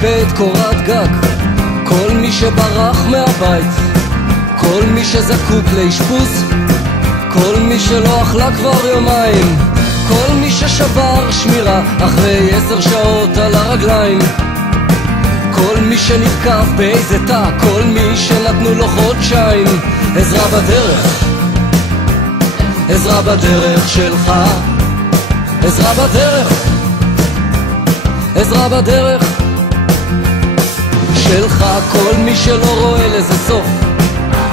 שאיבד קורת גג, כל מי שברח מהבית, כל מי שזקוק לאשפוז, כל מי שלא אכלה כבר יומיים, כל מי ששבר שמירה אחרי 10 שעות על הרגליים, כל מי שנרכב באיזה תא, כל מי שנתנו לו חודשיים. עזרה בדרך, עזרה בדרך שלך, עזרה בדרך, עזרה בדרך שלך. כל מי שלא רואה לזה סוף,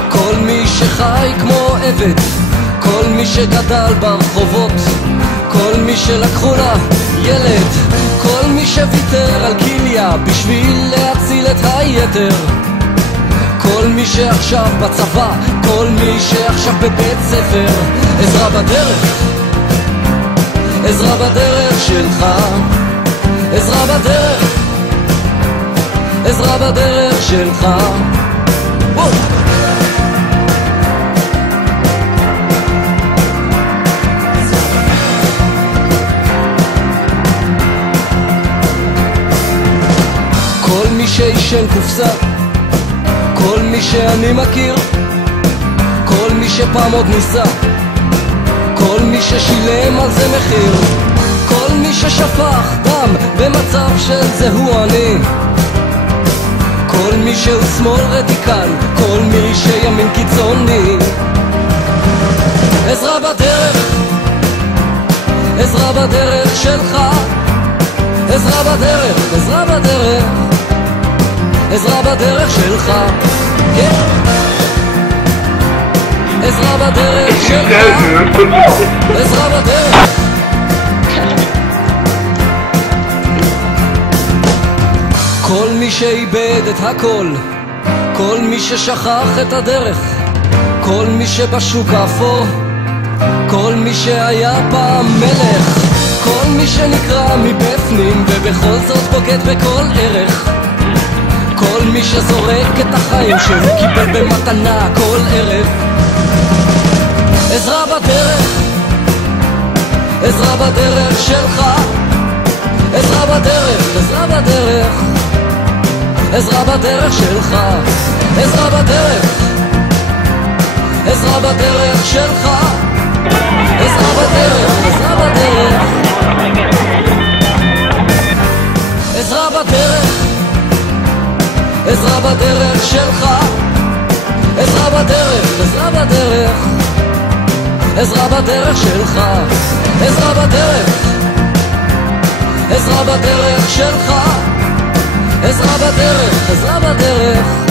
כל מי שחי כמו עבד, כל מי שגדל ברחובות, כל מי שלקחו לה ילד, כל מי שוויתר על כליה בשביל להציל את היתר, כל מי שעכשיו בצבא, כל מי שעכשיו בבית ספר. עזרה בדרך, עזרה בדרך שלך, עזרה בדרך, עזרה בדרך שלך. כל מי שישן קופסה, כל מי שאני מכיר, כל מי שפעם עוד ניסה, כל מי ששילם על זה מחיר, כל מי ששפך דם במצב של זהו אני, כל מי שהוא שמאל רדיקל, כל מי שימין קיצוני. עזרה בדרך, עזרה בדרך שלך, עזרה בדרך, עזרה בדרך, עזרה בדרך שלך, כן, עזרה בדרך שלך, עזרה בדרך. כל מי שאיבד את הכל, כל מי ששכח את הדרך, כל מי שבשוק האפור, כל מי שהיה פעם מלך, כל מי שנקרא מבפנים ובכל זאת בוגד בכל ערך, כל מי שזורק את החיים שהוא קיבל במתנה כל ערב. עזרה בדרך, עזרה בדרך שלך, עזרה בדרך, עזרה בדרך, עזרה בדרך שלך, עזרה בדרך, עזרה בדרך שלך, עזרה בדרך, עזרה בדרך, עזרה בדרך, עזרה בדרך שלך, עזרה בדרך, עזרה בדרך, עזרה בדרך שלך, עזרה בדרך, עזרה בדרך שלך, עזרה בדרך, עזרה בדרך.